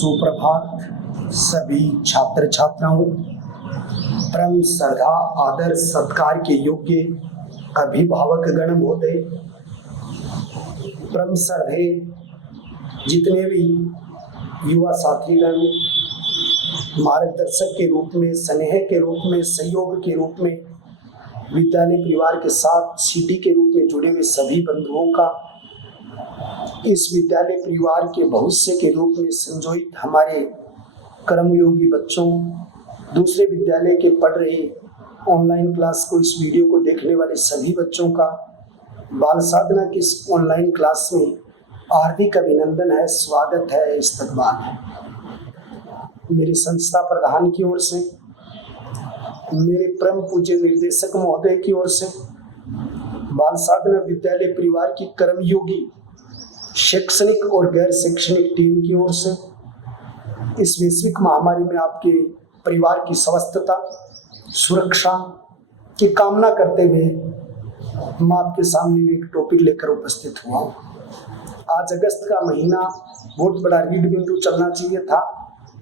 सुप्रभात सभी छात्र छात्राओं, परम श्रद्धा आदर सत्कार के योग्य अभिभावक गण महोदय, परम श्रद्धे जितने भी युवा साथीगण मार्गदर्शक के रूप में, स्नेह के रूप में, सहयोग के रूप में, विद्यालय परिवार के साथ सिटी के रूप में जुड़े हुए सभी बंधुओं का, इस विद्यालय परिवार के भविष्य के रूप में संजोहित हमारे कर्मयोगी बच्चों, दूसरे विद्यालय के पढ़ रहे ऑनलाइन क्लास को, इस वीडियो को देखने वाले सभी बच्चों का बाल साधना की इस ऑनलाइन क्लास में हार्दिक अभिनंदन है, स्वागत है, इस्तकबाल है। मेरे संस्था प्रधान की ओर से, मेरे परम पूज्य निर्देशक महोदय की ओर से, बाल साधना विद्यालय परिवार की कर्मयोगी शैक्षणिक और गैर शैक्षणिक टीम की ओर से इस वैश्विक महामारी में आपके परिवार की स्वस्थता, सुरक्षा की कामना करते हुए मैं आपके सामने एक टॉपिक लेकर उपस्थित हुआ हूँ। आज अगस्त का महीना बहुत बड़ा रीड बिंदु चलना चाहिए था,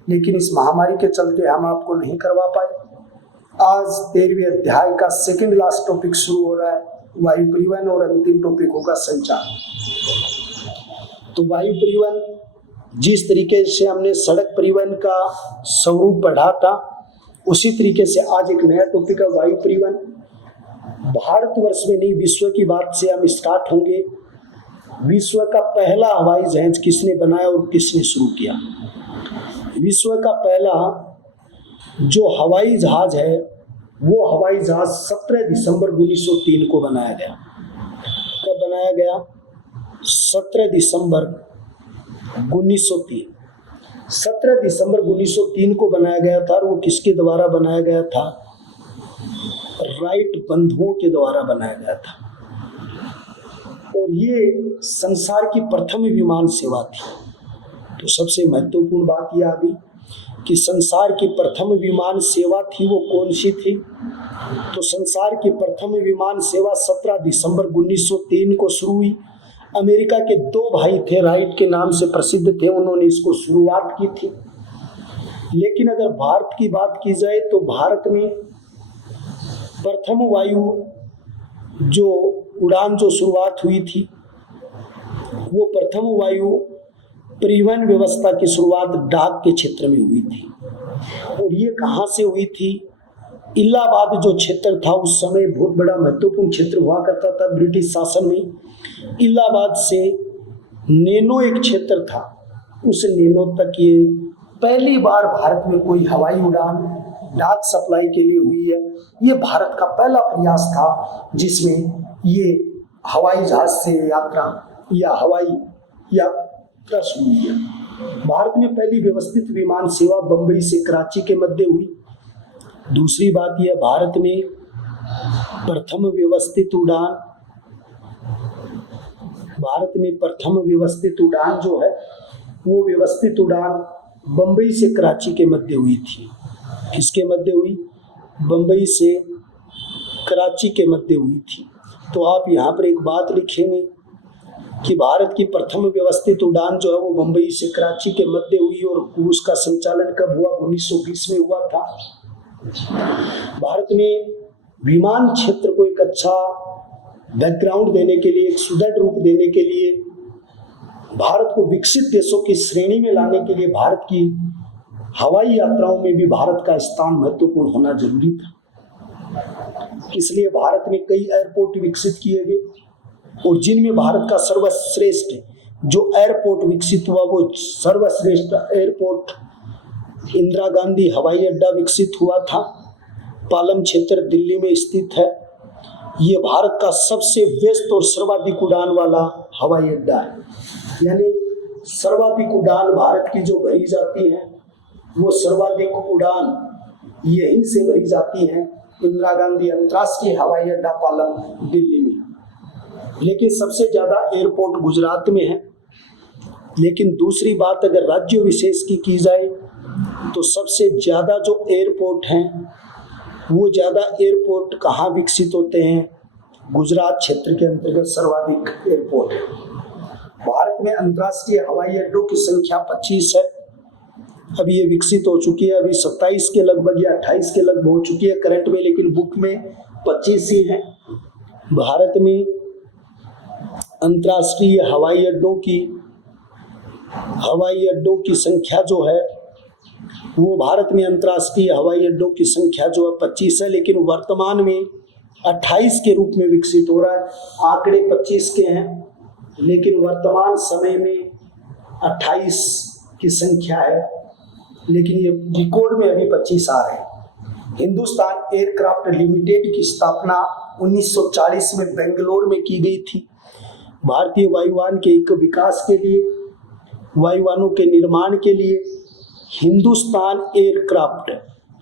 लेकिन इस महामारी के चलते हम आपको नहीं करवा पाए। आज 13वें अध्याय का सेकंड लास्ट टॉपिक शुरू हो रहा है, वायु परिवहन, और अंतिम टॉपिक होगा संचार। तो वायु परिवहन, जिस तरीके से हमने सड़क परिवहन का स्वरूप पढ़ा था, उसी तरीके से आज एक नया टॉपिक है वायु परिवहन। भारतवर्ष में नहीं, विश्व की बात से हम स्टार्ट होंगे। विश्व का पहला हवाई जहाज किसने बनाया और किसने शुरू किया? विश्व का पहला जो हवाई जहाज है, वो हवाई जहाज 17 दिसंबर 1903 को बनाया गया। कब बनाया गया? 17 दिसंबर 1903। 17 दिसंबर 1903 को बनाया गया था, और वो किसके द्वारा बनाया गया था? राइट बंधुओं के द्वारा बनाया गया था। और ये संसार की प्रथम विमान सेवा थी। तो सबसे महत्वपूर्ण बात यह आ गई कि संसार की प्रथम विमान सेवा थी, वो कौन सी थी? तो संसार की प्रथम विमान सेवा 17 दिसंबर 1903 को शुरू हुई। अमेरिका के दो भाई थे, राइट के नाम से प्रसिद्ध थे, उन्होंने इसको शुरुआत की थी। लेकिन अगर भारत की बात की जाए तो भारत में प्रथम वायु जो उड़ान जो शुरुआत हुई थी, वो प्रथम वायु परिवहन व्यवस्था की शुरुआत डाक के क्षेत्र में हुई थी। और ये कहाँ से हुई थी? इलाहाबाद जो क्षेत्र था, उस समय बहुत बड़ा महत्वपूर्ण क्षेत्र हुआ करता था ब्रिटिश शासन में। इलाहाबाद से नैनो एक क्षेत्र था, उस नैनो तक ये पहली बार भारत में कोई हवाई उड़ान डाक सप्लाई के लिए हुई है। ये भारत का पहला प्रयास था जिसमें ये हवाई जहाज से यात्रा या हवाई यात्रा शुरू हुई है। भारत में पहली व्यवस्थित विमान सेवा बंबई से कराची के मध्य हुई। दूसरी बात यह, भारत में प्रथम व्यवस्थित उड़ान, भारत में प्रथम व्यवस्थित उड़ान जो है, वो व्यवस्थित उड़ान बंबई से कराची के मध्य हुई थी। किसके मध्य हुई? बंबई से कराची के मध्य हुई थी। तो आप यहाँ पर एक बात लिखेंगे कि भारत की प्रथम व्यवस्थित उड़ान जो है वो बंबई से कराची के मध्य हुई। और उसका संचालन कब हुआ? 1920 में हुआ था। भारत में विमान क्षेत्र को एक अच्छा बैकग्राउंड देने के लिए, एक सुदृढ़ रूप देने के लिए, भारत को विकसित देशों की श्रेणी में लाने के लिए भारत की हवाई यात्राओं में भी भारत का स्थान महत्वपूर्ण होना जरूरी था। इसलिए भारत में कई एयरपोर्ट विकसित किए गए, और जिनमें भारत का सर्वश्रेष्ठ जो एयरपोर्ट विकसित हुआ, वो सर्वश्रेष्ठ एयरपोर्ट इंदिरा गांधी हवाई अड्डा विकसित हुआ था। पालम क्षेत्र दिल्ली में स्थित है। ये भारत का सबसे व्यस्त और सर्वाधिक उड़ान वाला हवाई अड्डा है। यानी सर्वाधिक उड़ान भारत की जो भरी जाती है, वो सर्वाधिक उड़ान यहीं से भरी जाती है, इंदिरा गांधी अंतर्राष्ट्रीय हवाई अड्डा पालम दिल्ली में। लेकिन सबसे ज्यादा एयरपोर्ट गुजरात में है। लेकिन दूसरी बात, अगर राज्य विशेष की जाए तो सबसे ज्यादा जो एयरपोर्ट हैं, वो ज्यादा एयरपोर्ट कहाँ विकसित होते हैं? गुजरात क्षेत्र के अंतर्गत सर्वाधिक एयरपोर्ट है। भारत में अंतर्राष्ट्रीय हवाई अड्डों की संख्या 25 है। अभी ये विकसित हो चुकी है, अभी 27 के लगभग या 28 के लगभग हो चुकी है करंट में, लेकिन बुक में 25 ही है। भारत में अंतर्राष्ट्रीय हवाई अड्डों की संख्या जो है वो भारत में अंतर्राष्ट्रीय हवाई अड्डों की संख्या जो है 25 है, लेकिन वर्तमान में 28 के रूप में विकसित हो रहा है। आंकड़े 25 के हैं, लेकिन वर्तमान समय में 28 की संख्या है, लेकिन ये रिकॉर्ड में अभी 25 आ रहे हैं। हिंदुस्तान एयरक्राफ्ट लिमिटेड की स्थापना 1940 में बेंगलोर में की गई थी। भारतीय वायुयान के एक विकास के लिए, वायुयानों के निर्माण के लिए हिंदुस्तान एयरक्राफ्ट,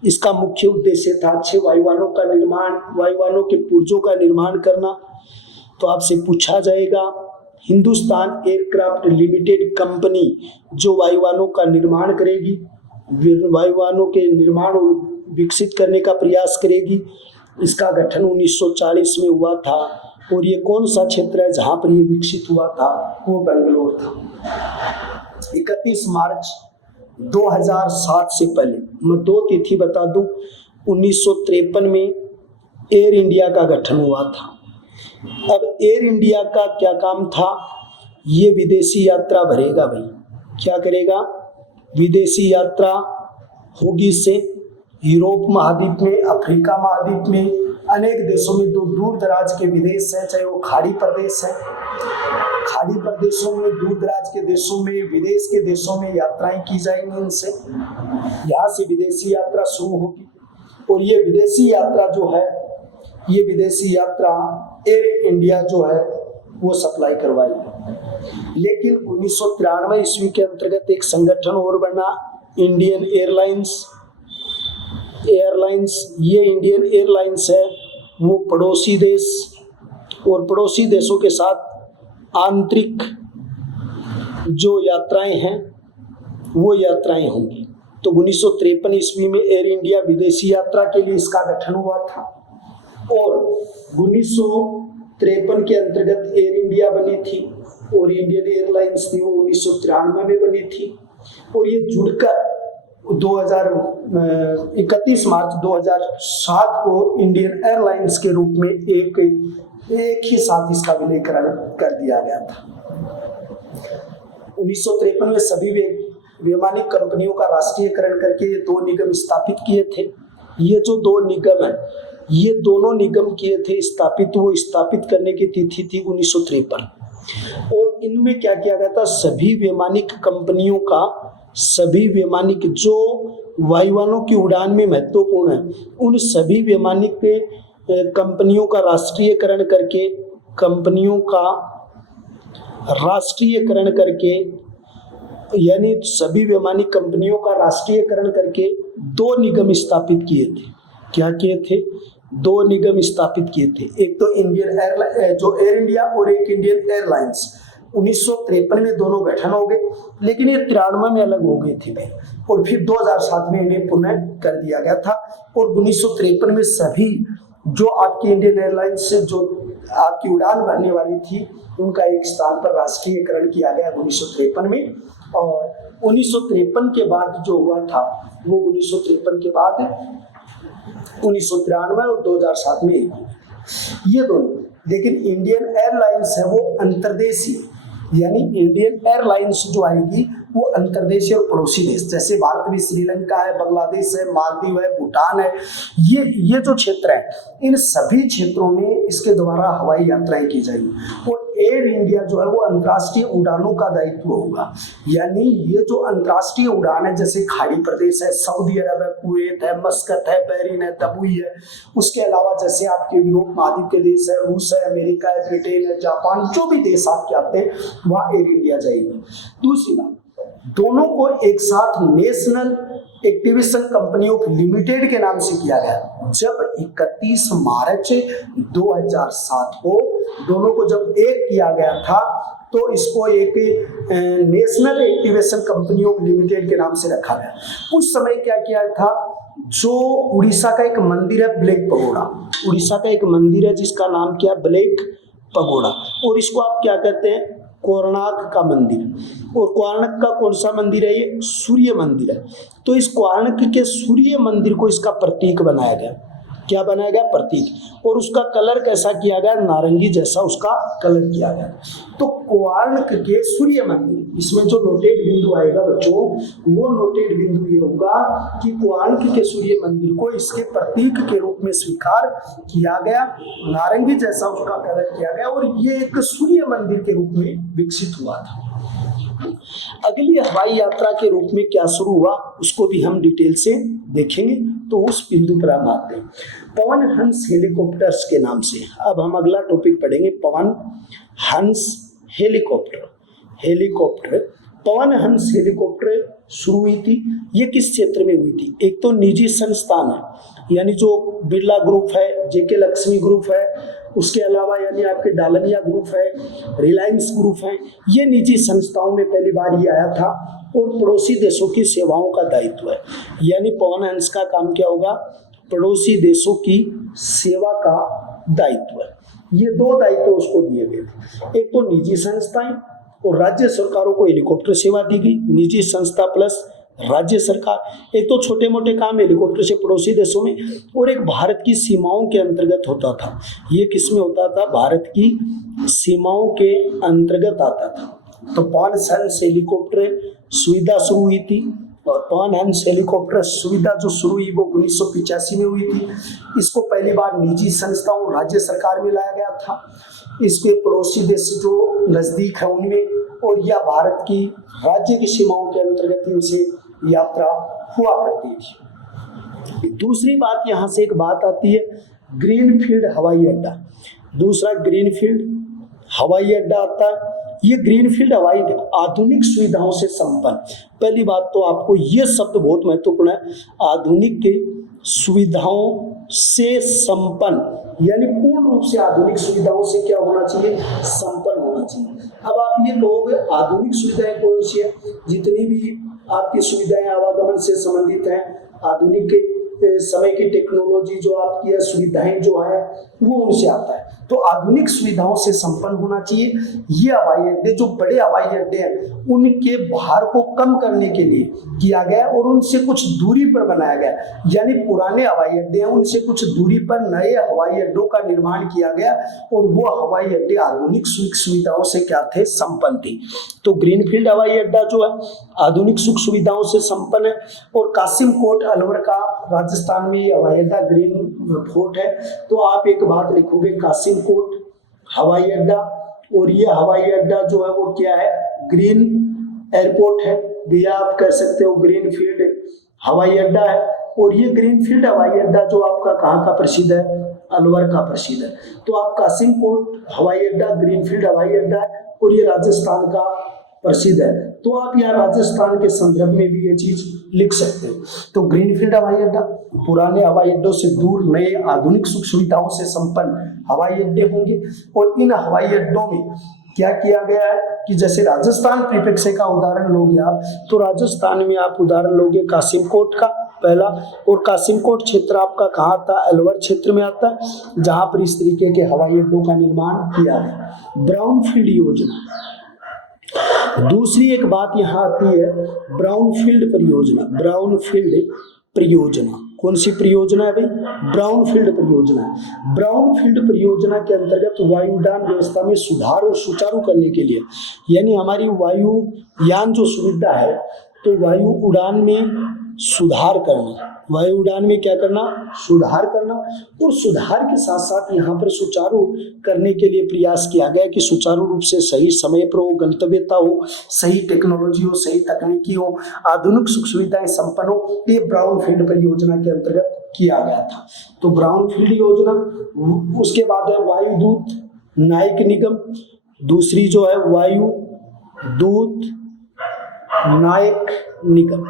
इसका मुख्य उद्देश्य था अच्छे वायुयानों का निर्माण, वायुयानों के पुर्जों का निर्माण करना। तो आपसे पूछा जाएगा हिंदुस्तान एयरक्राफ्ट लिमिटेड कंपनी जो वायुयानों का निर्माण करेगी, वायुयानों के निर्माण और विकसित करने का प्रयास करेगी, इसका गठन 1940 में हुआ था। और ये कौन सा क्षेत्र है जहाँ पर ये विकसित हुआ था? वो बेंगलोर था। 31 मार्च 2007 से पहले मैं 2 तिथि बता दूं, 1953 में एयर इंडिया का गठन हुआ था। अब एयर इंडिया का क्या काम था? ये विदेशी यात्रा भरेगा भाई। क्या करेगा? विदेशी यात्रा होगी से यूरोप महाद्वीप में, अफ्रीका महाद्वीप में, अनेक देशों में, जो दूर दराज के विदेश हैं, चाहे वो खाड़ी प्रदेश है, खाड़ी प्रदेशों में, दूर दराज के देशों में, विदेश के देशों में यात्राएं की जाएंगी इनसे। यहाँ से विदेशी यात्रा शुरू होगी और ये विदेशी यात्रा जो है, ये विदेशी यात्रा एयर इंडिया जो है वो सप्लाई करवाएगी। लेकिन 1993 ईस्वी के अंतर्गत एक संगठन और बना, इंडियन एयरलाइंस। ये इंडियन एयरलाइंस है वो पड़ोसी देश और पड़ोसी देशों के साथ आंतरिक जो यात्राएं हैं वो यात्राएं होंगी। तो 1953 ईस्वी में एयर इंडिया विदेशी यात्रा के लिए इसका गठन हुआ था और 1953 के अंतर्गत एयर इंडिया बनी थी और इंडियन एयरलाइंस थी वो 1993 में बनी थी। और ये जुड़कर 31 मार्च 2007 को इंडियन एयरलाइंस के रूप में एक ही साथ इसका विलयकरण कर दिया गया था। 1953 में सभी वैमानिक कंपनियों का राष्ट्रीयकरण करके ये 2 निगम स्थापित किए थे। ये जो 2 निगम है, ये दोनों निगम किए थे स्थापित, वो स्थापित करने की तिथि थी 1953। और इनमें क्या किया गया था? सभी वैमानिक कंपनियों का, सभी वैमानिक जो वायुयानों की उड़ान में महत्वपूर्ण है, उन सभी वैमानिक कंपनियों का राष्ट्रीयकरण करके यानी सभी वैमानिक कंपनियों का राष्ट्रीयकरण करके 2 निगम स्थापित किए थे। क्या किए थे? 2 निगम स्थापित किए थे। एक तो इंडियन जो एयर इंडिया और एक इंडियन एयरलाइंस। 1953 में दोनों गठन हो गए, लेकिन ये 93 में अलग हो गए थे और फिर 2007 में इन्हें पुनः कर दिया गया था। और 1953 में सभी जो आपकी इंडियन एयरलाइंस से जो आपकी उड़ान भरने वाली थी, उनका एक स्थान पर राष्ट्रीयकरण किया गया 1953 में। और 1953 के बाद जो हुआ था वो 1953 के बाद 1993 और 2007 में ये दोनों। लेकिन इंडियन एयरलाइंस है वो अंतर्देशीय, यानी इंडियन एयरलाइंस जो आएगी वो अंतर्देशीय और पड़ोसी देश, जैसे भारत में श्रीलंका है, बांग्लादेश है, मालदीव है, भूटान है, ये जो क्षेत्र है, इन सभी क्षेत्रों में इसके द्वारा हवाई यात्राएं की जाएंगी। और एयर इंडिया जो है वो अंतर्राष्ट्रीय उड़ानों का दायित्व होगा, यानी ये जो अंतर्राष्ट्रीय उड़ान है, जैसे खाड़ी प्रदेश है, सऊदी अरब है, कुवैत है, मस्कत है, बहरीन है, दुबई है, उसके अलावा जैसे आपके यूरोप महाद्वीप के देश है, रूस है, अमेरिका है, ब्रिटेन है, जापान, जो भी देश आपके आते हैं वहाँ एयर इंडिया जाएगी। दूसरी बात, दोनों को एक साथ national activation company of limited के नाम से किया गया। जब 31 मार्च 2007 को दोनों को जब एक किया गया था, तो इसको एक national activation company of limited के नाम से रखा गया। उस समय क्या किया था, जो उड़ीसा का एक मंदिर है ब्लैक पगोड़ा, उड़ीसा का एक मंदिर है जिसका नाम क्या, ब्लैक पगोड़ा, और इसको आप क्या कहते हैं, कोणार्क का मंदिर। और कोणार्क का कौन सा मंदिर है? ये सूर्य मंदिर है। तो इस कोणार्क के सूर्य मंदिर को इसका प्रतीक बनाया गया। क्या बनाया गया? प्रतीक। और उसका कलर कैसा किया गया? नारंगी जैसा उसका कलर किया गया। तो कोणार्क के सूर्य मंदिर, इसमें जो नोटेड बिंदु आएगा बच्चों, वो नोटेड बिंदु ये होगा कि कोणार्क के सूर्य मंदिर को इसके प्रतीक के रूप में स्वीकार किया गया, नारंगी जैसा उसका कलर किया गया, और ये एक सूर्य मंदिर के रूप में विकसित हुआ था। अगली हवाई यात्रा के रूप में क्या शुरू हुआ उसको भी हम डिटेल से देखेंगे। तो उस बिंदु पर हम आते हैं पवन हंस हेलीकॉप्टर्स के नाम से। अब हम अगला टॉपिक पढ़ेंगे, पवन हंस हेलीकॉप्टर। पवन हंस हेलीकॉप्टर शुरू हुई थी, ये किस क्षेत्र में हुई थी? एक तो निजी संस्थान है, यानी जो बिरला ग्रुप है, जेके लक्ष्मी ग्रुप है, उसके अलावा यानी आपके डालमिया ग्रुप है, रिलायंस ग्रुप है, ये निजी संस्थाओं में पहली बार ये आया था। और पड़ोसी देशों की सेवाओं का दायित्व है, यानी पवन हंस का काम क्या होगा? पड़ोसी देशों की सेवा का दायित्व है। ये दो दायित्व उसको दिए गए थे, एक तो निजी संस्थाएं और राज्य सरकारों को हेलीकॉप्टर सेवा दी गई, निजी संस्था प्लस राज्य सरकार। एक तो छोटे मोटे काम हेलीकॉप्टर से पड़ोसी देशों में, और एक भारत की सीमाओं के अंतर्गत होता था। ये किसमें होता था? भारत की सीमाओं के अंतर्गत आता था। तो पवन हंस हेलीकॉप्टर सुविधा शुरू हुई थी, और पवन हंस हेलीकॉप्टर सुविधा जो शुरू हुई वो 1985 में हुई थी। इसको पहली बार निजी संस्थाओं राज्य सरकार में लाया गया था। इसके पड़ोसी देश जो नजदीक है उनमें, और यह भारत की राज्य की सीमाओं के अंतर्गत इनसे यात्रा हुआ करती थी। दूसरी बात, यहाँ से एक बात आती है, ग्रीनफील्ड हवाई अड्डा। दूसरा ग्रीनफील्ड हवाई अड्डा आता है। ये ग्रीनफील्ड हवाई आधुनिक सुविधाओं से संपन्न। पहली बात तो आपको ये शब्द बहुत महत्वपूर्ण है, आधुनिक सुविधाओं से संपन्न, यानी पूर्ण रूप से आधुनिक सुविधाओं से क्या होना चाहिए? संपन्न होना चाहिए। अब आप ये कहोगे आधुनिक सुविधाएं कौन सी है? जितनी भी आपकी सुविधाएं आवागमन से संबंधित हैं, आधुनिक समय की टेक्नोलॉजी जो आपकी है, सुविधाएं जो है, वो उनसे आता है। तो आधुनिक सुविधाओं से संपन्न होना चाहिए। ये हवाई अड्डे, जो बड़े हवाई अड्डे हैं, उनके भार को कम करने के लिए किया गया और उनसे कुछ दूरी पर बनाया गया। यानी पुराने हवाई अड्डे हैं, उनसे कुछ दूरी पर नए हवाई अड्डों का निर्माण किया गया, और वो हवाई अड्डे आधुनिक सुख सुविधाओं से क्या थे? संपन्न थे। तो ग्रीनफील्ड हवाई अड्डा जो है आधुनिक सुख सुविधाओं से संपन्न है। और कासिम कोट अलवर का राजस्थान में हवाई अड्डा ग्रीन फोर्ट है। तो आप एक बात लिखोगे, कासिम कोट हवाई अड्डा, और ये हवाई अड्डा जो है वो क्या है? ग्रीन एयरपोर्ट है, या आप कह सकते हो ग्रीनफील्ड हवाई अड्डा है। और ये ग्रीनफील्ड हवाई अड्डा जो आपका कहाँ का प्रसिद्ध है? अलवर का प्रसिद्ध है। तो आप कासिम कोट हवाई अड्डा ग्रीनफील्ड हवाई अड्डा है, और ये राजस्थान का प्रसिद्ध है। तो आप यहाँ राजस्थान के संदर्भ में भी ये चीज लिख सकते हैं। तो ग्रीनफील्ड हवाई अड्डा, पुराने हवाई अड्डों से दूर नए आधुनिक सुख सुविधाओं से संपन्न हवाई अड्डे होंगे। और इन हवाई अड्डों में क्या किया गया है कि जैसे राजस्थान परिप्रेक्ष्य का उदाहरण लोगे आप, तो राजस्थान में आप उदाहरण लोगे कासिम कोट का पहला। और कासिम कोट क्षेत्र आपका कहाँ आता है? अलवर क्षेत्र में आता है, जहां पर इस तरीके के हवाई अड्डों का निर्माण किया गया। ब्राउनफील्ड योजना, दूसरी एक बात यहाँ आती है, ब्राउनफील्ड परियोजना। ब्राउनफील्ड परियोजना कौन सी परियोजना है भाई? ब्राउनफील्ड परियोजना। ब्राउनफील्ड परियोजना के अंतर्गत वायुयान व्यवस्था में सुधार और सुचारू करने के लिए, यानी हमारी वायुयान जो सुविधा है, तो वायु उड़ान में सुधार करना, वायु उड़ान में क्या करना? सुधार करना। और सुधार के साथ साथ यहाँ पर सुचारू करने के लिए प्रयास किया गया कि सुचारू रूप से सही समय पर हो, गंतव्यता हो, सही टेक्नोलॉजी हो, सही तकनीकी हो, आधुनिक सुख सुविधाएं संपन्न हो। ये ब्राउनफील्ड परियोजना के अंतर्गत किया गया था। तो ब्राउनफील्ड योजना। उसके बाद है वायुदूत नायक निगम। दूसरी जो है वायुदूत नायक निगम,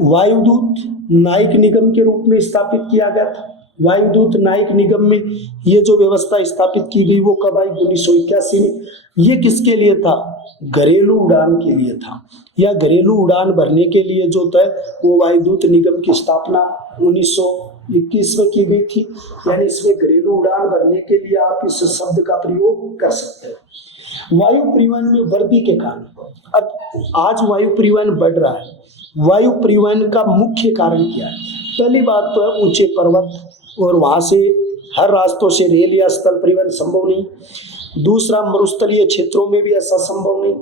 वायुदूत नायक निगम के रूप में स्थापित किया गया था। वायुदूत नायक निगम में ये जो व्यवस्था स्थापित की गई वो कब आई? 1981 में। ये किसके लिए था? घरेलू उड़ान के लिए था, या घरेलू उड़ान भरने के लिए जो था वो वायुदूत निगम की स्थापना 1921 में की गई थी। यानी इसमें घरेलू उड़ान भरने के लिए आप इस शब्द का प्रयोग कर सकते हैं। वायु परिवहन में वृद्धि के कारण, अब आज वायु परिवहन बढ़ रहा है, वायु परिवहन का मुख्य कारण क्या है? पहली बात तो है ऊंचे पर्वत, और वहां से हर रास्तों से रेल या स्थल परिवहन संभव नहीं। दूसरा, मरुस्थलीय क्षेत्रों में भी ऐसा संभव नहीं।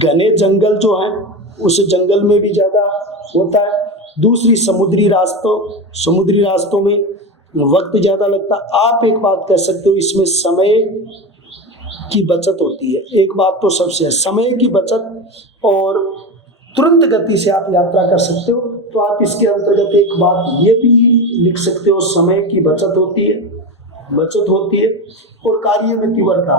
घने जंगल जो हैं उस जंगल में भी ज्यादा होता है। दूसरी, समुद्री रास्तों में वक्त ज्यादा लगता है। आप एक बात कह सकते हो, इसमें समय की बचत होती है। एक बात तो सबसे है, समय की बचत, और तुरंत गति से आप यात्रा कर सकते हो। तो आप इसके अंतर्गत एक बात ये भी लिख सकते हो, समय की बचत होती है और कार्य में तीव्रता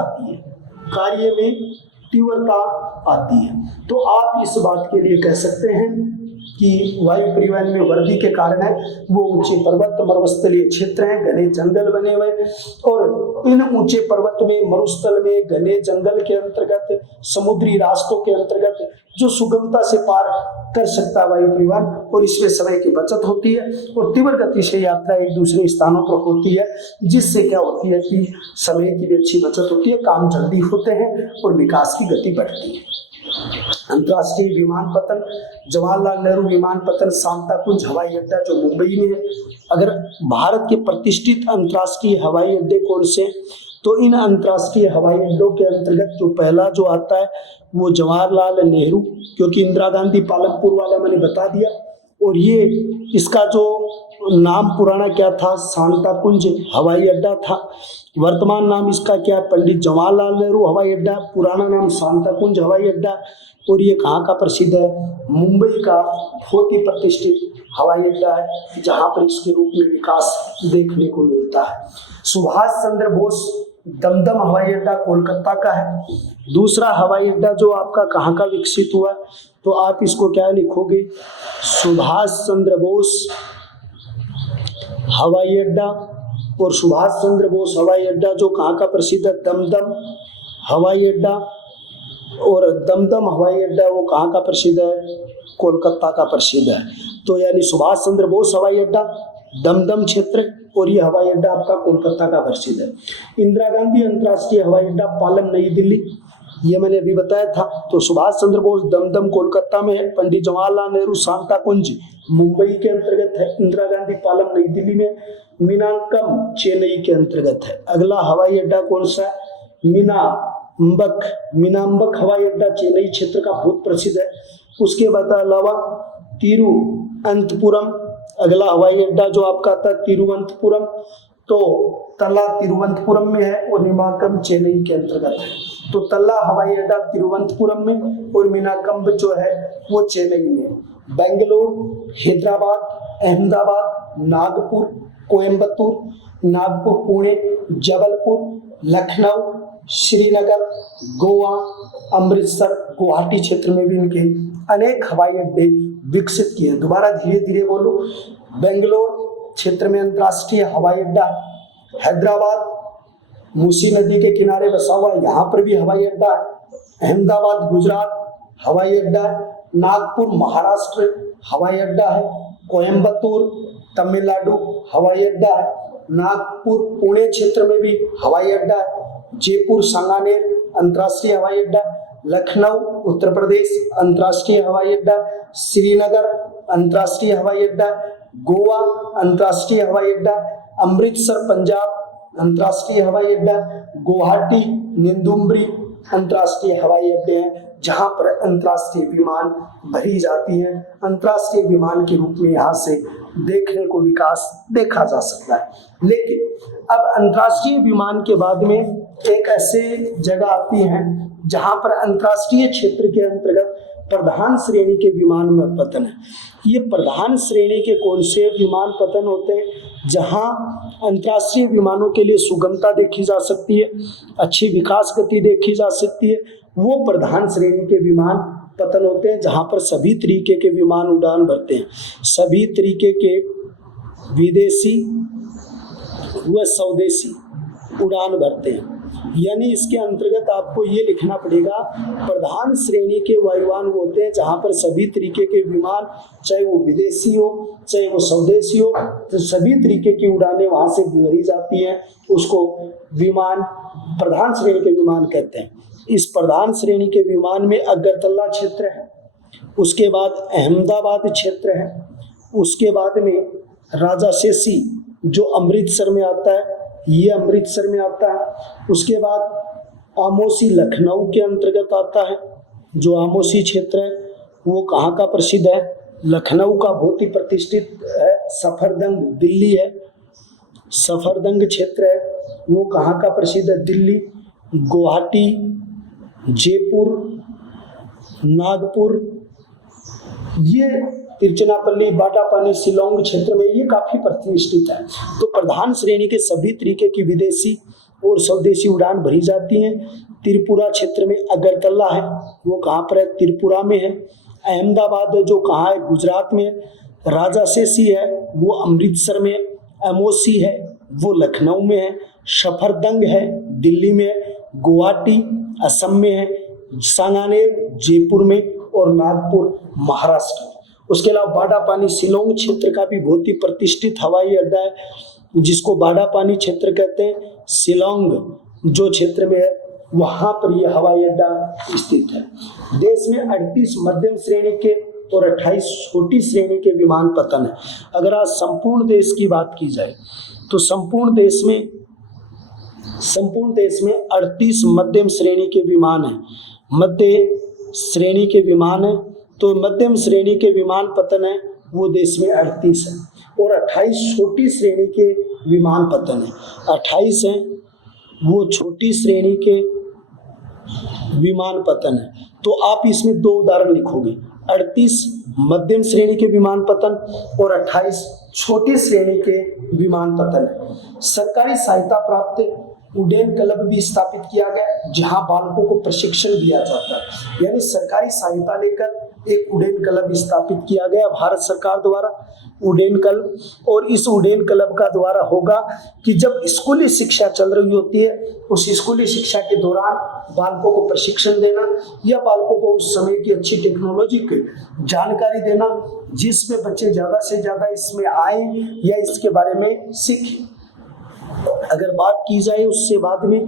आती है। तो आप इस बात के लिए कह सकते हैं कि वायु परिवहन में वृद्धि के कारण है वो ऊंचे पर्वत, मरुस्थलीय क्षेत्र हैं, घने जंगल बने हुए, और इन ऊंचे पर्वत में, मरुस्थल में, घने जंगल के अंतर्गत, समुद्री रास्तों के अंतर्गत जो सुगमता से पार कर सकता है वायु परिवहन, और इसमें समय की बचत होती है और तीव्र गति से यात्रा एक दूसरे स्थानों पर होती है, जिससे क्या होती है कि समय की भी अच्छी बचत होती है, काम जल्दी होते हैं और विकास की गति बढ़ती है। अंतर्राष्ट्रीय विमानपत्तन, जवाहरलाल नेहरू विमानपत्तन सांताकुंज हवाई अड्डा जो मुंबई में है। अगर भारत के प्रतिष्ठित अंतर्राष्ट्रीय हवाई अड्डे कौन से, तो इन अंतर्राष्ट्रीय हवाई अड्डों के अंतर्गत जो पहला जो आता है वो जवाहरलाल नेहरू, क्योंकि इंदिरा गांधी पालमपुर वाला मैंने बता दिया, और ये इसका जो नाम पुराना क्या था, सांताकुंज हवाई अड्डा था। वर्तमान नाम इसका क्या है, पंडित जवाहरलाल नेहरू हवाई अड्डा, पुराना नाम सांताकुंज हवाई अड्डा। और ये कहाँ का प्रसिद्ध है, मुंबई का बहुत ही प्रतिष्ठित हवाई अड्डा है, जहाँ पर इसके रूप में विकास देखने को मिलता है। सुभाष चंद्र बोस दमदम हवाई अड्डा कोलकाता का है। दूसरा हवाई अड्डा जो आपका कहाँ का विकसित हुआ, तो आप इसको क्या लिखोगे, सुभाष चंद्र बोस हवाई अड्डा। और सुभाष चंद्र बोस हवाई अड्डा जो कहाँ का प्रसिद्ध है, दमदम हवाई अड्डा। और दमदम हवाई अड्डा वो कहाँ का प्रसिद्ध है, कोलकाता का प्रसिद्ध है। तो यानी सुभाष चंद्र बोस हवाई अड्डा दमदम क्षेत्र, और ये हवाई अड्डा आपका कोलकाता का प्रसिद्ध है। इंदिरा गांधी अंतर्राष्ट्रीय हवाई अड्डा पालम नई दिल्ली, ये मैंने अभी बताया था। तो सुभाष चंद्र बोस दमदम कोलकाता में है, पंडित जवाहरलाल नेहरू सांताकुंज मुंबई के अंतर्गत है, इंदिरा गांधी पालम नई दिल्ली में, मीनाकम चेन्नई के अंतर्गत है। अगला हवाई अड्डा कौन सा है, मीनाम्बक हवाई अड्डा चेन्नई क्षेत्र का बहुत प्रसिद्ध है। उसके बाद अलावा तिरुवनंतपुरम, अगला हवाई अड्डा जो आपका आता है तिरुवनंतपुरम, तो तला तिरुवनंतपुरम में है और मीनाकम चेन्नई के अंतर्गत है। तो तला हवाई अड्डा तिरुवनंतपुरम में और मीनाकम जो है वो चेन्नई में। बेंगलोर, हैदराबाद, अहमदाबाद, नागपुर, कोयम्बतूर, नागपुर, पुणे, जबलपुर, लखनऊ, श्रीनगर, गोवा, अमृतसर, गुवाहाटी क्षेत्र में भी इनके अनेक हवाई अड्डे विकसित किए। दोबारा धीरे धीरे बोलो, बेंगलोर क्षेत्र में अंतर्राष्ट्रीय हवाई अड्डा, हैदराबाद मूसी नदी के किनारे बसा हुआ, यहाँ पर भी हवाई अड्डा है। अहमदाबाद गुजरात हवाई अड्डा है। नागपुर महाराष्ट्र हवाई अड्डा है। कोयम्बतूर तमिलनाडु हवाई अड्डा है। नागपुर पुणे क्षेत्र में भी हवाई अड्डा है। जयपुर सांगानेर अंतर्राष्ट्रीय हवाई अड्डा, लखनऊ उत्तर प्रदेश अंतर्राष्ट्रीय हवाई अड्डा, श्रीनगर अंतर्राष्ट्रीय हवाई अड्डा, गोवा अंतर्राष्ट्रीय हवाई अड्डा, अमृतसर पंजाब अंतर्राष्ट्रीय हवाई अड्डा, गुवाहाटी निंदुम्बरी अंतर्राष्ट्रीय हवाई अड्डे हैं जहां पर अंतर्राष्ट्रीय विमान भरी जाती है। अंतर्राष्ट्रीय विमान के रूप में यहाँ से देखने को विकास देखा जा सकता है। लेकिन अब अंतर्राष्ट्रीय विमान के बाद में एक ऐसे जगह आती है जहां पर अंतर्राष्ट्रीय क्षेत्र के अंतर्गत प्रधान श्रेणी के विमान में पतन है। ये प्रधान श्रेणी के कौन से विमान पतन होते हैं, जहां अंतर्राष्ट्रीय विमानों के लिए सुगमता देखी जा सकती है, अच्छी विकास गति देखी जा सकती है, वो प्रधान श्रेणी के विमान पतन होते हैं जहां पर सभी तरीके के विमान उड़ान भरते हैं। सभी तरीके के विदेशी व स्वदेशी उड़ान भरते हैं। यानी इसके अंतर्गत आपको ये लिखना पड़ेगा, प्रधान श्रेणी के वायुयान वो होते हैं जहाँ पर सभी तरीके के विमान, चाहे वो विदेशी हो चाहे वो स्वदेशी हो, तो सभी तरीके की उड़ानें वहाँ से भरी जाती हैं, उसको विमान प्रधान श्रेणी के विमान कहते हैं। इस प्रधान श्रेणी के विमान में अगरतला क्षेत्र है, उसके बाद अहमदाबाद क्षेत्र है, उसके बाद में राजाशेसी जो अमृतसर में आता है, ये अमृतसर में आता है। उसके बाद आमोसी लखनऊ के अंतर्गत आता है। जो आमोसी क्षेत्र है वो कहाँ का प्रसिद्ध है? लखनऊ का बहुत ही प्रतिष्ठित है। सफरदंग दिल्ली है, सफरदंग क्षेत्र है वो कहाँ का प्रसिद्ध है? दिल्ली। गुवाहाटी, जयपुर, नागपुर, ये तिरुचिरापल्ली, बाटापानी, शिलोंग क्षेत्र में ये काफ़ी प्रतिष्ठित है। तो प्रधान श्रेणी के सभी तरीके की विदेशी और स्वदेशी उड़ान भरी जाती हैं। त्रिपुरा क्षेत्र में अगरतला है, वो कहाँ पर है? त्रिपुरा में है। अहमदाबाद है जो कहाँ है? गुजरात में है। राजाशेसी है वो अमृतसर में है। अमोसी है वो लखनऊ में है। सफरदंग है दिल्ली में है। गुवाहाटी असम में है। सांगानेर जयपुर में और नागपुर महाराष्ट्र में। उसके अलावा बाडापानी शिलोंग क्षेत्र का भी बहुत ही प्रतिष्ठित हवाई अड्डा है जिसको बाडापानी क्षेत्र कहते हैं। शिलोंग जो क्षेत्र में है वहाँ पर यह हवाई अड्डा स्थित है। देश में 38 मध्यम श्रेणी के और 28 छोटी श्रेणी के विमान पतन है। अगर आज संपूर्ण देश की बात की जाए तो संपूर्ण देश में 38 मध्यम श्रेणी के विमान हैं। मध्य श्रेणी के विमान है तो मध्यम श्रेणी के विमान पतन है वो देश में 38 है और 28 छोटी श्रेणी के विमान पतन है। 28 हैं वो छोटी श्रेणी के विमान पतन है। तो आप इसमें दो उदाहरण लिखोगे, 38 मध्यम श्रेणी के विमान पतन और 28 छोटी श्रेणी के विमान पतन है। सरकारी सहायता प्राप्त उड्डयन क्लब भी स्थापित किया गया जहां बालकों को प्रशिक्षण दिया जाता है। यानी सरकारी सहायता लेकर एक उड्डयन क्लब स्थापित किया गया भारत सरकार द्वारा, उड्डयन क्लब। और इस उड्डयन क्लब का द्वारा होगा कि जब स्कूली शिक्षा चल रही होती है उस स्कूली शिक्षा के दौरान बालकों को प्रशिक्षण देना या बालकों को उस समय की अच्छी टेक्नोलॉजी की जानकारी देना जिसमें बच्चे ज़्यादा से ज़्यादा इसमें आए या इसके बारे में सीखें। अगर बात की जाए उससे बाद में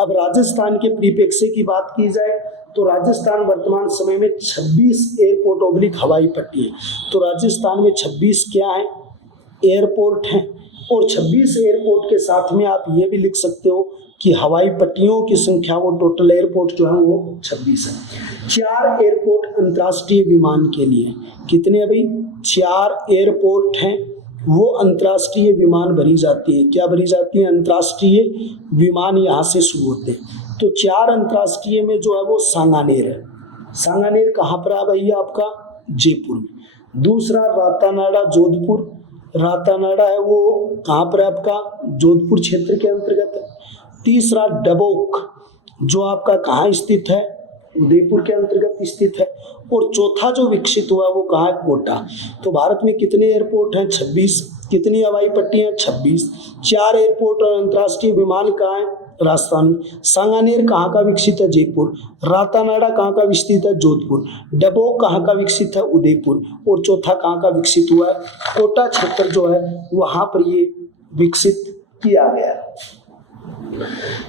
अब राजस्थान के परिप्रेक्ष्य की बात की जाए तो राजस्थान वर्तमान समय में 26 एयरपोर्ट ऑब्लिक हवाई पट्टी है। तो राजस्थान में 26 क्या है? एयरपोर्ट हैं। और 26 एयरपोर्ट के साथ में आप ये भी लिख सकते हो कि हवाई पट्टियों की संख्या वो टोटल एयरपोर्ट जो है वो 26 है। 4 एयरपोर्ट अंतर्राष्ट्रीय विमान के लिए। कितने अभी? 4 एयरपोर्ट हैं वो अंतर्राष्ट्रीय विमान भरी जाती है। क्या भरी जाती है? अंतर्राष्ट्रीय विमान यहाँ से शुरू होते हैं। तो 4 अंतर्राष्ट्रीय में जो है वो सांगानेर है। सांगानेर कहाँ पर है भैया? आपका जयपुर में। दूसरा रातानाडा जोधपुर, रातानाडा है वो कहाँ पर है? आपका जोधपुर क्षेत्र के अंतर्गत है। तीसरा डबोक जो आपका कहाँ स्थित है? उदयपुर के अंतर्गत स्थित है। और चौथा जो विकसित हुआ वो कहाँ है? कोटा। तो भारत में कितने एयरपोर्ट हैं? 26। कितनी हवाई पट्टी हैं? 26। 4 एयरपोर्ट और अंतर्राष्ट्रीय विमान कहाँ है? राजस्थान में। सांगानेर कहाँ का विकसित है? जयपुर। रातानाडा कहाँ का विकसित है? जोधपुर। डबोक कहाँ का विकसित है? उदयपुर। और चौथा कहाँ का विकसित हुआ है? कोटा क्षेत्र जो है वहाँ पर ये विकसित किया गया है।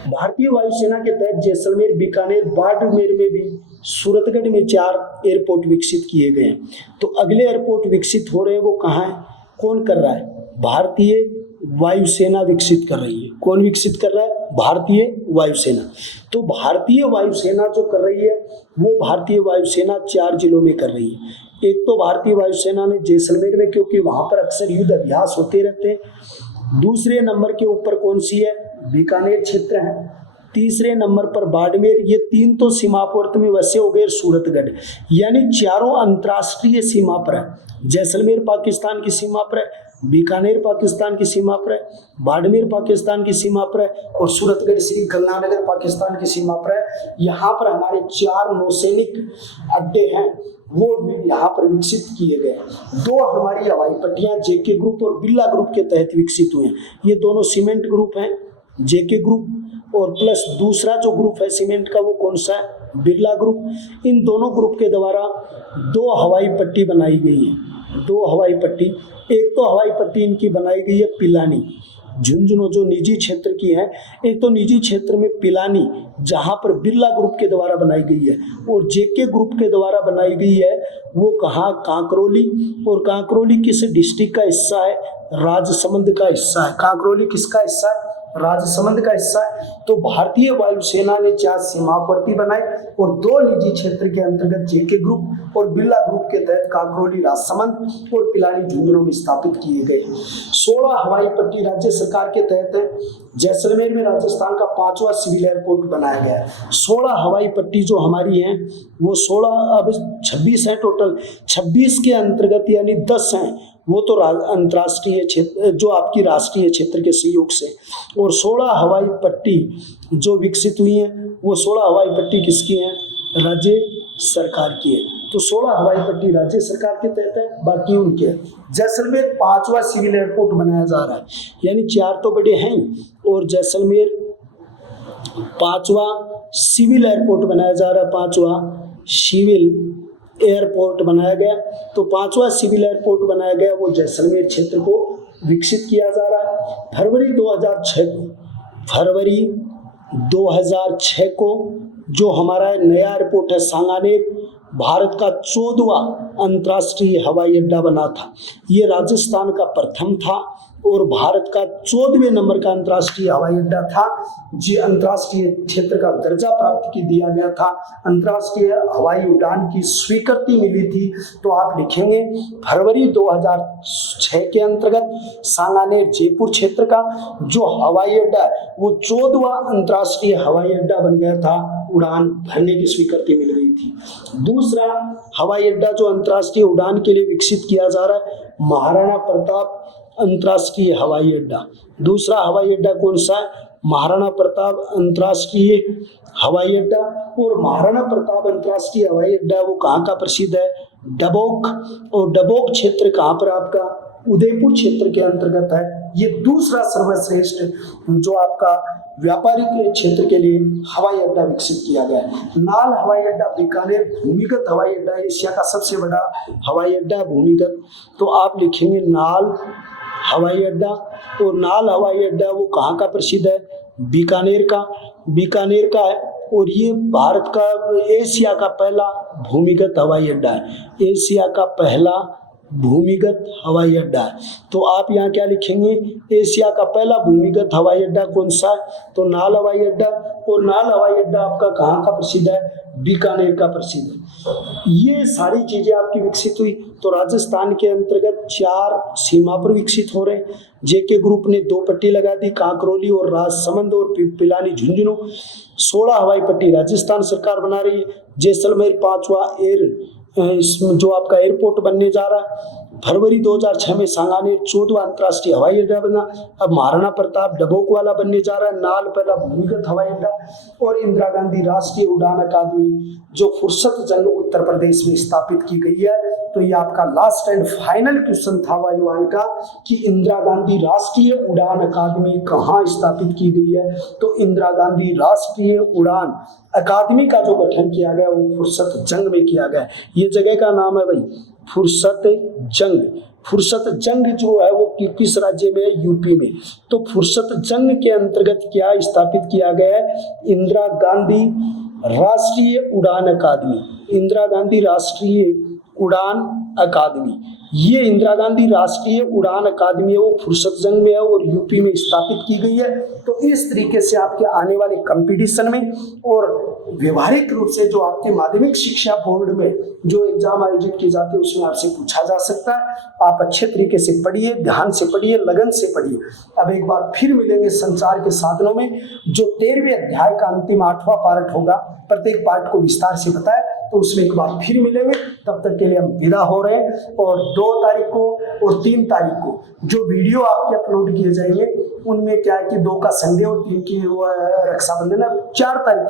भारतीय वायुसेना के तहत जैसलमेर, बीकानेर, बाड़मेर में भी, सूरतगढ़ में 4 एयरपोर्ट विकसित किए गए हैं। तो अगले एयरपोर्ट विकसित हो रहे हैं वो कहाँ है? कौन कर रहा है? भारतीय वायुसेना विकसित कर रही है। कौन विकसित कर रहा है? भारतीय वायुसेना। तो भारतीय वायुसेना जो कर रही है वो भारतीय वायुसेना 4 जिलों में कर रही है। एक तो भारतीय वायुसेना ने जैसलमेर में, क्योंकि वहां पर अक्सर युद्ध अभ्यास होते रहते हैं। दूसरे नंबर के ऊपर कौन सी है? बीकानेर क्षेत्र है। तीसरे नंबर पर बाड़मेर। ये 3 तो सीमावर्ती में वैसे हो गए। सूरतगढ़, यानी चारों अंतर्राष्ट्रीय सीमा पर है। जैसलमेर पाकिस्तान की सीमा पर है, बीकानेर पाकिस्तान की सीमा पर है, बाड़मेर पाकिस्तान की सीमा पर है और सूरतगढ़ श्री गंगानगर पाकिस्तान की सीमा पर है। यहाँ पर हमारे 4 नौसैनिक अड्डे हैं वो यहाँ पर विकसित किए गए। 2 हमारी हवाई पट्टियाँ जेके ग्रुप और बिरला ग्रुप के तहत विकसित हुए हैं। ये दोनों सीमेंट ग्रुप हैं, जेके ग्रुप और प्लस दूसरा जो ग्रुप है सीमेंट का वो कौन सा है, बिरला ग्रुप। इन दोनों ग्रुप के द्वारा 2 हवाई पट्टी बनाई गई है, 2 हवाई पट्टी। एक तो हवाई पट्टी इनकी बनाई गई है पिलानी, झुंझुनू जो निजी क्षेत्र की है। एक तो निजी क्षेत्र में पिलानी जहां पर बिरला ग्रुप के द्वारा बनाई गई है, और जेके ग्रुप के द्वारा बनाई गई है वो कहाँ, कांकरोली। और कांकरोली किस डिस्ट्रिक्ट का हिस्सा है, राजसमंद का हिस्सा है। कांकरोली किसका हिस्सा है, राजसमंद का हिस्सा है। तो भारतीय वायुसेना ने 4 सीमावर्ती बनाए और 2 निजी क्षेत्र के अंतर्गत जेके ग्रुप और बिरला ग्रुप के तहत कांकरोली, राजसमंद और पिलानी, झुंझुनू में स्थापित किए गए। 16 हवाई पट्टी राज्य सरकार के तहत है। जैसलमेर में राजस्थान का 5वां सिविल एयरपोर्ट बनाया गया है। 16 हवाई पट्टी जो हमारी हैं वो 16, अब 26 हैं टोटल। 26 के अंतर्गत यानी 10 हैं वो तो अंतर्राष्ट्रीय क्षेत्र, जो आपकी राष्ट्रीय क्षेत्र के सहयोग से, और 16 हवाई पट्टी जो विकसित हुई हैं वो 16 हवाई पट्टी किसकी हैं, राज्य सरकार की है। तो 16 हवाई पट्टी राज्य सरकार के तहत है, बाकी उनके है। जैसलमेर 5वां सिविल एयरपोर्ट बनाया जा रहा है, यानी 4 तो बड़े हैं और जैसलमेर 5वां सिविल एयरपोर्ट बनाया जा रहा है, 5वां सिविल एयरपोर्ट बनाया गया। तो 5वां सिविल एयरपोर्ट बनाया गया, वो जैसलमेर क्षेत्र को विकसित किया जा रहा है। फरवरी 2006 को जो हमारा नया एयरपोर्ट है सांगानेर, भारत का 14वां अंतर्राष्ट्रीय हवाई अड्डा बना था। ये राजस्थान का प्रथम था और भारत का 14वें नंबर का अंतर्राष्ट्रीय हवाई अड्डा था, जी अंतर्राष्ट्रीय क्षेत्र का दर्जा प्राप्त की दिया गया था। अंतर्राष्ट्रीय हवाई उड़ान की स्वीकृति मिली थी। तो आप लिखेंगे फरवरी 2006 के अंतर्गत सांगानेर जयपुर क्षेत्र का जो हवाई अड्डा है वो 14वां अंतर्राष्ट्रीय हवाई अड्डा बन गया था, उड़ान भरने की स्वीकृति मिल गई थी। दूसरा हवाई अड्डा जो अंतर्राष्ट्रीय उड़ान के लिए विकसित किया जा रहा है, महाराणा प्रताप अंतर्राष्ट्रीय हवाई अड्डा। दूसरा हवाई अड्डा कौन सा है, महाराणा प्रताप अंतर्राष्ट्रीय हवाई अड्डा। और महाराणा प्रताप अंतर्राष्ट्रीय हवाई अड्डा वो कहाँ का प्रसिद्ध है, डबोक। और डबोक क्षेत्र कहाँ पर, आपका उदयपुर क्षेत्र के अंतर्गत है। ये दूसरा सर्वश्रेष्ठ जो आपका व्यापारिक क्षेत्र के लिए हवाई अड्डा विकसित किया गया है। नाल हवाई अड्डा बीकानेर भूमिगत हवाई अड्डा, एशिया का सबसे बड़ा हवाई अड्डा भूमिगत। तो आप लिखेंगे नाल हवाई अड्डा। और नाल हवाई अड्डा वो कहाँ का प्रसिद्ध है, बीकानेर का, बीकानेर का है। और ये भारत का, एशिया का पहला भूमिगत हवाई अड्डा है, एशिया का पहला भूमिगत हवाई अड्डा है। तो आप यहाँ क्या लिखेंगे, एशिया का पहला भूमिगत हवाई अड्डा कौन सा है, तो नाल हवाई अड्डा। और नाल हवाई अड्डा आपका कहाँ का प्रसिद्ध है, बीकानेर का प्रसिद्ध है। ये सारी चीजें आपकी विकसित हुई। तो राजस्थान के अंतर्गत 4 सीमा पर विकसित हो रहे हैं। जेके ग्रुप ने 2 पट्टी लगा दी, कांकरोली और राजसमंद और पिलानी, झुंझुनू। 16 हवाई पट्टी राजस्थान सरकार बना रही है। जैसलमेर 5वां इसमें जो आपका एयरपोर्ट बनने जा रहा है। फरवरी 2006 में सांगानेर 14वां अंतर्राष्ट्रीय हवाई अड्डा बना। अब महाराणा प्रताप डबोक वाला बनने जा रहा है, नाल पहला भूमिगत हवाई अड्डा। और इंदिरा गांधी राष्ट्रीय उड़ान अकादमी जो फुर्सतजंग उत्तर प्रदेश में स्थापित की गई है। तो ये आपका लास्ट एंड फाइनल क्वेश्चन था वायुयान का कि इंदिरा गांधी राष्ट्रीय उड़ान अकादमी कहाँ स्थापित की गई है। तो इंदिरा गांधी राष्ट्रीय उड़ान अकादमी का जो गठन किया गया वो फुर्सतजंग में किया गया। ये जगह का नाम है भाई फुर्सतजंग। फुर्सतजंग जो है वो किस राज्य में है, यूपी में। तो फुर्सतजंग के अंतर्गत क्या स्थापित किया गया है, इंदिरा गांधी राष्ट्रीय उड़ान अकादमी। इंदिरा गांधी राष्ट्रीय उड़ान अकादमी, ये इंदिरा गांधी राष्ट्रीय उड़ान अकादमी है वो फुर्सतजंग में है और यूपी में स्थापित की गई है। तो इस तरीके से आपके आने वाले कंपटीशन में और व्यवहारिक रूप से जो आपके माध्यमिक शिक्षा बोर्ड में जो एग्जाम आयोजित की जाती है उसमें आपसे पूछा जा सकता है। आप अच्छे तरीके से पढ़िए, ध्यान से पढ़िए, लगन से पढ़िए। अब एक बार फिर मिलेंगे संचार के साधनों में, जो 13वें अध्याय का अंतिम 8वां पार्ट होगा। प्रत्येक पार्ट को विस्तार से बताया, तो उसमें एक बार फिर मिलेंगे। तब तक के लिए हम विदा हो रहे हैं। और 2 तारीख को और 3 तारीख को जो वीडियो आपके अपलोड किए जाएंगे उनमें क्या है कि 2 का संडे और 3 की रक्षाबंधन है। 4 तारीख